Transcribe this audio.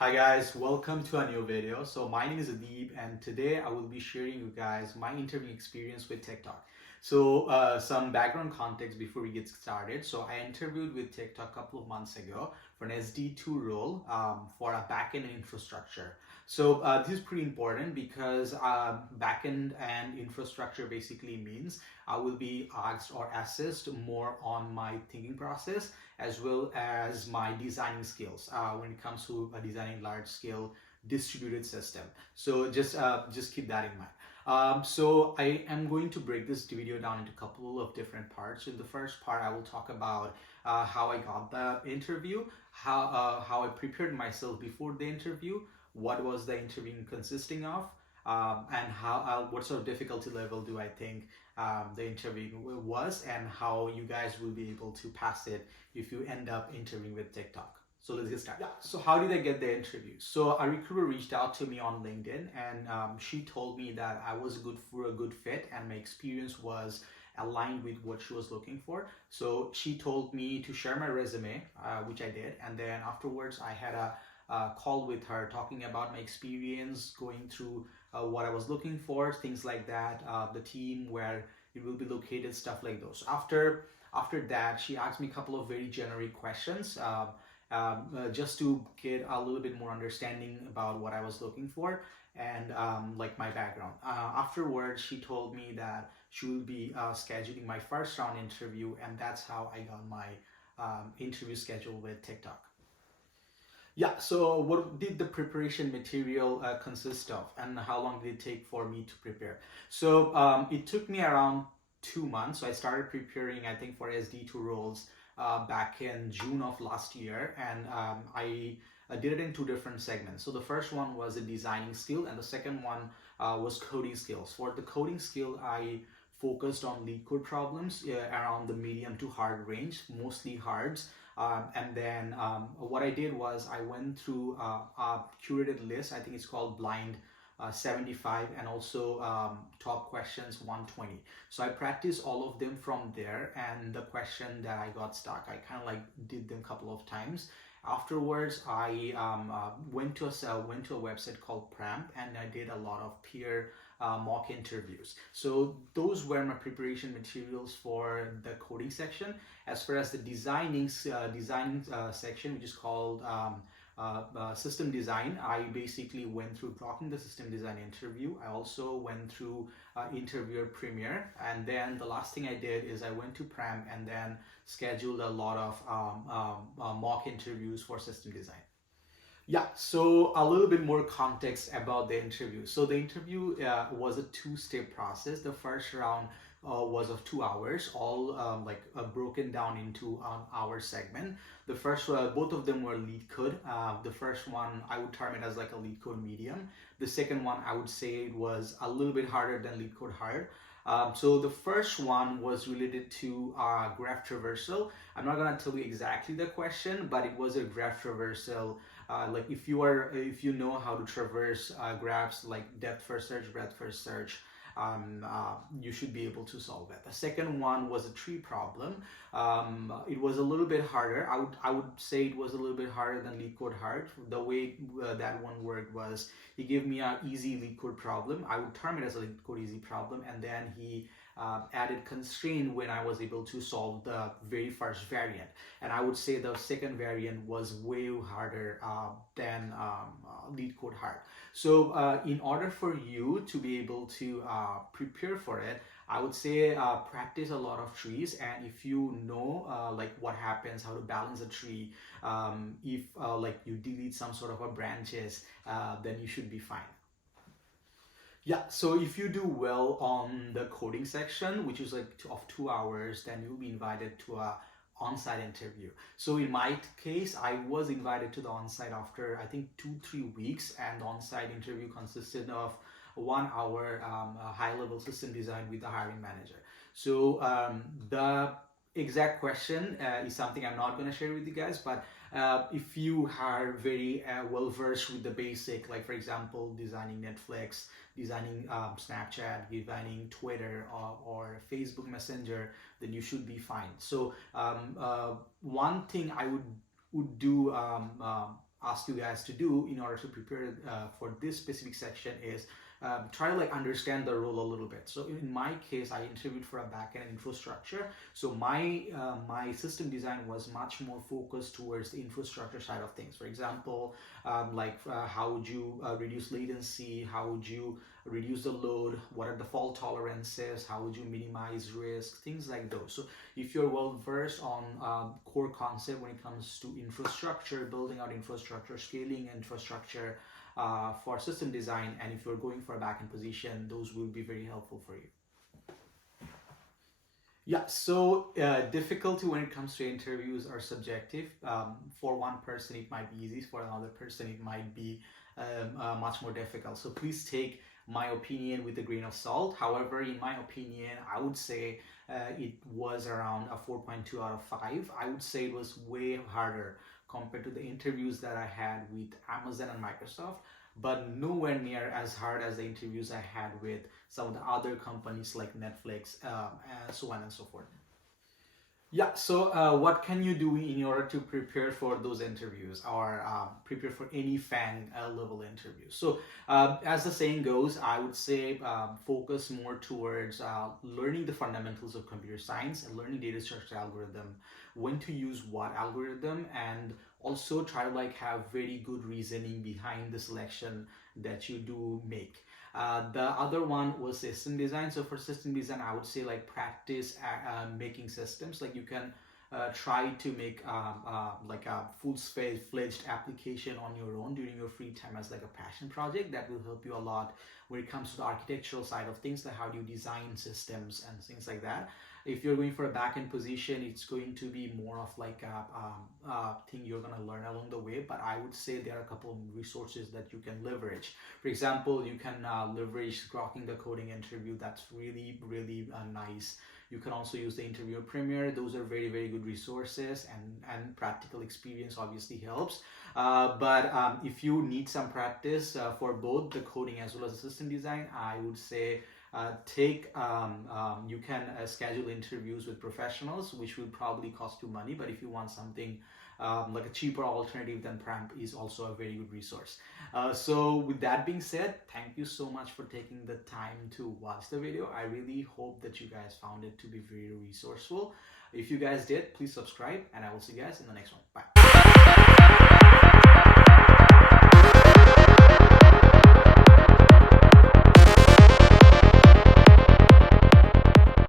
Hi guys, welcome to a new video. So my name is Adeep and today I will be sharing you guys my interview experience with TikTok. Some background context before we get started. So I interviewed with TikTok a couple of months ago for an SD2 role for a backend infrastructure. This is pretty important because backend and infrastructure basically means I will be asked or assessed more on my thinking process as well as my designing skills when it comes to designing large scale distributed system. So just keep that in mind. So I am going to break this video down into a couple of different parts. In the first part, I will talk about how I got the interview, how I prepared myself before the interview, what was the interview consisting of, and how what sort of difficulty level do I think the interview was, and how you guys will be able to pass it if you end up interviewing with TikTok. So let's get started. Yeah. So how did I get the interview? So a recruiter reached out to me on LinkedIn, and she told me that I was a good fit, and my experience was aligned with what she was looking for. So she told me to share my resume, which I did, and then afterwards I had a call with her talking about my experience, going through what I was looking for, things like that, the team, where it will be located, stuff like those. After that, she asked me a couple of very generic questions just to get a little bit more understanding about what I was looking for and like my background. Afterwards, she told me that she will be scheduling my first round interview, and that's how I got my interview schedule with TikTok. Yeah, so what did the preparation material consist of, and how long did it take for me to prepare? It took me around 2 months. So I started preparing, I think, for SD2 roles back in June of last year, and I did it in two different segments. So the first one was a designing skill, and the second one was coding skills. For the coding skill, I focused on Leetcode problems around the medium to hard range, mostly hards. What I did was I went through a curated list. I think it's called Blind 75, and also top questions 120. So I practiced all of them from there, and the question that I got stuck, I kind of like did them a couple of times. Afterwards, I went to a website called Pramp, and I did a lot of peer mock interviews. So those were my preparation materials for the coding section. As far as the designing section, which is called system design, I basically went through blocking the system design interview. I also went through interviewer premiere, and then the last thing I did is I went to Pram and then scheduled a lot of mock interviews for system design. Yeah, so a little bit more context about the interview. So the interview was a two-step process. The first round was of 2 hours, all broken down into an hour segment. The first both of them were Leetcode. The first one, I would term it as like a Leetcode medium. The second one, I would say it was a little bit harder than Leetcode hard. So the first one was related to graph traversal. I'm not gonna tell you exactly the question, but it was a graph traversal. Like if you know how to traverse graphs like depth first search, breadth first search, you should be able to solve it. The second one was a tree problem. It was a little bit harder. I would say it was a little bit harder than Leetcode hard. The way that one worked was he gave me an easy Leetcode problem. I would term it as a Leetcode easy problem, and then he added constraint when I was able to solve the very first variant. And I would say the second variant was way harder than Leetcode hard. So in order for you to be able to prepare for it, I would say practice a lot of trees, and if you know like what happens, how to balance a tree, if like you delete some sort of a branches, then you should be fine. Yeah, so if you do well on the coding section, which is like of 2 hours, then you'll be invited to a on-site interview. So in my case, I was invited to the on-site after I think 2-3 weeks, and the on-site interview consisted of 1 hour high-level system design with the hiring manager. So the exact question is something I'm not going to share with you guys, but if you are very well versed with the basic, like for example, designing Netflix, designing Snapchat, designing Twitter or Facebook Messenger, then you should be fine. So one thing I would do ask you guys to do in order to prepare for this specific section is try to like understand the role a little bit. So in my case, I interviewed for a backend infrastructure. So my system design was much more focused towards the infrastructure side of things. For example, how would you reduce latency? How would you reduce the load? What are the fault tolerances? How would you minimize risk? Things like those. So if you're well versed on core concept when it comes to infrastructure, building out infrastructure, scaling infrastructure for system design, and if you're going for a backend position, those will be very helpful for you. Yeah, so difficulty when it comes to interviews are subjective. For one person, it might be easy. For another person, it might be much more difficult. So please take my opinion with a grain of salt. However, in my opinion, I would say it was around a 4.2 out of 5. I would say it was way harder compared to the interviews that I had with Amazon and Microsoft, but nowhere near as hard as the interviews I had with some of the other companies like Netflix, and so on and so forth. Yeah, so what can you do in order to prepare for those interviews or prepare for any FANG level interviews? So, as the saying goes, I would say focus more towards learning the fundamentals of computer science and learning data structure algorithm, when to use what algorithm, and also try to like have very good reasoning behind the selection that you do make. The other one was system design. So for system design, I would say like practice making systems. Like you can try to make like a full-fledged application on your own during your free time as like a passion project. That will help you a lot when it comes to the architectural side of things, like how do you design systems and things like that. If you're going for a back-end position, it's going to be more of like a thing you're going to learn along the way. But I would say there are a couple of resources that you can leverage. For example, you can leverage Grokking the Coding interview. That's really, really nice. You can also use the Interviewer Premier. Those are very, very good resources, and practical experience obviously helps. But if you need some practice for both the coding as well as the system design, I would say you can schedule interviews with professionals, which will probably cost you money. But if you want something like a cheaper alternative, then Pramp is also a very good resource. So with that being said, thank you so much for taking the time to watch the video. I really hope that you guys found it to be very resourceful. If you guys did, please subscribe, and I will see you guys in the next one. Bye.